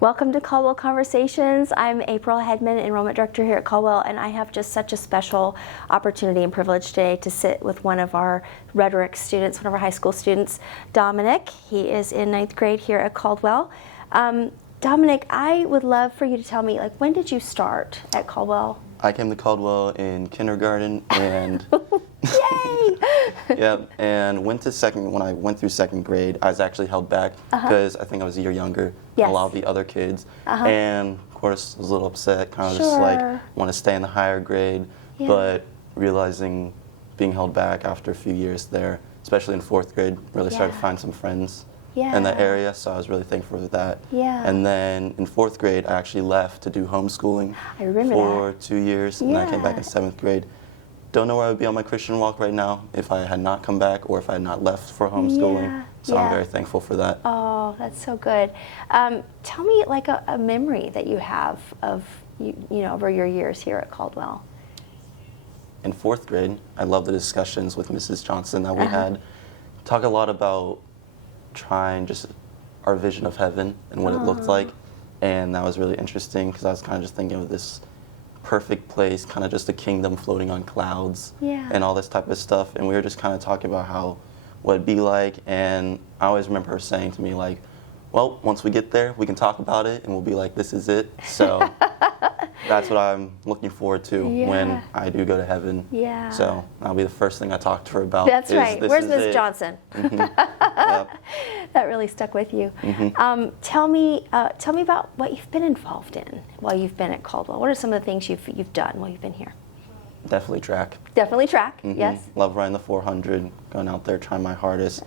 Welcome to Caldwell Conversations. I'm April Hedman, Enrollment Director here at Caldwell, and I have just such a special opportunity and privilege today to sit with one of our rhetoric students, one of our high school students, Dominic. He is in 9th grade here at Caldwell. Dominic, I would love for you to tell me, when did you start at Caldwell? I came to Caldwell in kindergarten and Yay! Yep, and when I went through second grade, I was actually held back because I think I was a year younger than a lot of the other kids. And of course, I was a little upset, kind of just want to stay in the higher grade, but realizing being held back after a few years there, especially in 4th grade, really started to find some friends in that area, so I was really thankful for that. And then in 4th grade, I actually left to do homeschooling for 2 years, and then I came back in 7th grade. Don't know where I would be on my Christian walk right now if I had not come back or if I had not left for homeschooling. So I'm very thankful for that. Oh, that's so good. Tell me a memory that you have of over your years here at Caldwell. In 4th grade, I love the discussions with Mrs. Johnson that we had. Talk a lot about trying just our vision of heaven and what it looked like, and that was really interesting because I was kind of just thinking of this perfect place, kind of just a kingdom floating on clouds and all this type of stuff, and we were just kind of talking about what it'd be like, and I always remember her saying to me well, once we get there we can talk about it and we'll be like, this is it. So that's what I'm looking forward to when I do go to heaven. So that'll be the first thing I talk to her about. That's right. Where's Miss Johnson? That really stuck with you. Tell me about what you've been involved in while you've been at Caldwell. What are some of the things you've done while you've been here? Definitely track. Definitely track, yes. Love running the 400, going out there trying my hardest.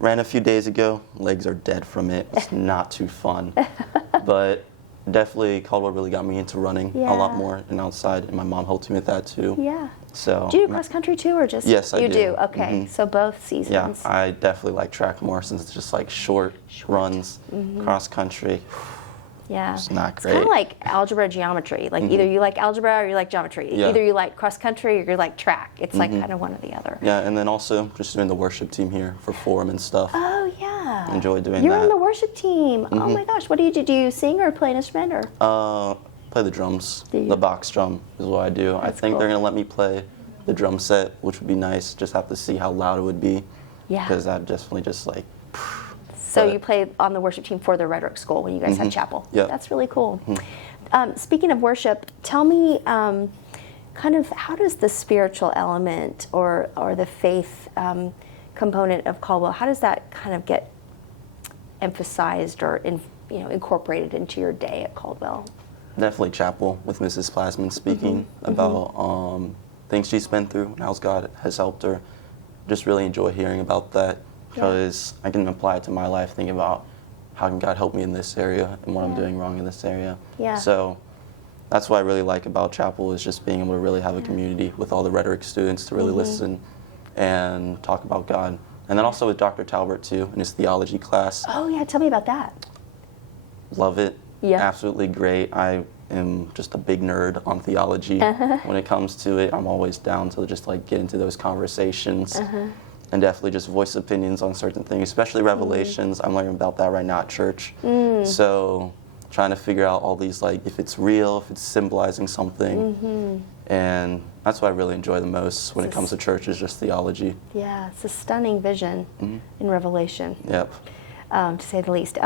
Ran a few days ago, legs are dead from it. It's not too fun. But definitely Caldwell really got me into running a lot more and outside, and my mom helped me with that too. So do you do cross country too, or just yes, I do. You do. Okay, so both seasons. Yeah, I definitely like track more since it's just short runs, cross country. It's not great. It's kind of like algebra, geometry. Either you like algebra or you like geometry. Either you like cross country or you like track. It's kind of one or the other. Yeah, and then also just doing the worship team here for forum and stuff. Oh yeah. Enjoy doing that. You're on the worship team. Oh my gosh, what do you do? Do you sing or play an instrument or? Play the drums. The box drum is what I do. I think they're gonna let me play the drum set, which would be nice. Just have to see how loud it would be. Because that definitely just So you play on the worship team for the rhetoric school when you guys have chapel. That's really cool. Speaking of worship, tell me kind of how does the spiritual element or the faith component of Caldwell, how does that kind of get emphasized or incorporated into your day at Caldwell? Definitely chapel with Mrs. Plasman speaking about things she's been through and how God has helped her. Just really enjoy hearing about that. Because I can apply it to my life, thinking about how can God help me in this area and what I'm doing wrong in this area. So that's what I really like about chapel, is just being able to really have a community with all the rhetoric students to really listen and talk about God. And then also with Dr. Talbert too, in his theology class. Oh yeah, tell me about that. Love it. Absolutely great. I am just a big nerd on theology. When it comes to it, I'm always down to just get into those conversations. And definitely just voice opinions on certain things, especially Revelations. I'm learning about that right now at church. So trying to figure out all these, if it's real, if it's symbolizing something. And that's what I really enjoy the most when it comes to church, is just theology. Yeah, it's a stunning vision in Revelation. To say the least.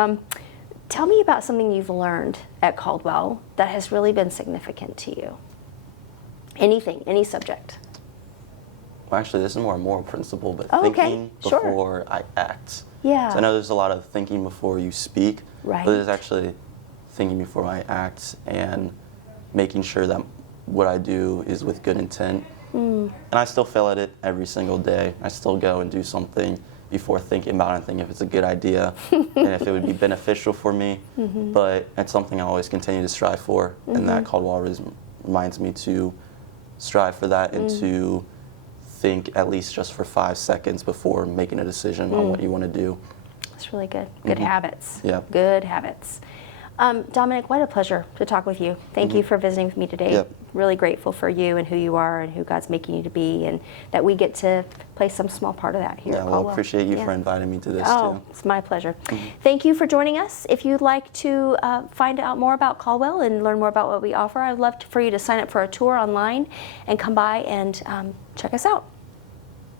Tell me about something you've learned at Caldwell that has really been significant to you. Anything, any subject. Well, actually, this is more a moral principle, but thinking before I act. So I know there's a lot of thinking before you speak, but there's actually thinking before I act and making sure that what I do is with good intent. And I still fail at it every single day. I still go and do something before thinking about it and thinking if it's a good idea and if it would be beneficial for me. But it's something I always continue to strive for, and that Caldwell always reminds me to strive for that and to think at least just for 5 seconds before making a decision on what you want to do. That's really good. Good habits. Yeah. Good habits. Dominic, what a pleasure to talk with you. Thank you for visiting with me today. Yep. Really grateful for you and who you are and who God's making you to be, and that we get to play some small part of that here at Caldwell. Well, appreciate you for inviting me to this too. It's my pleasure. Thank you for joining us. If you'd like to find out more about Caldwell and learn more about what we offer, I'd love for you to sign up for a tour online and come by and check us out.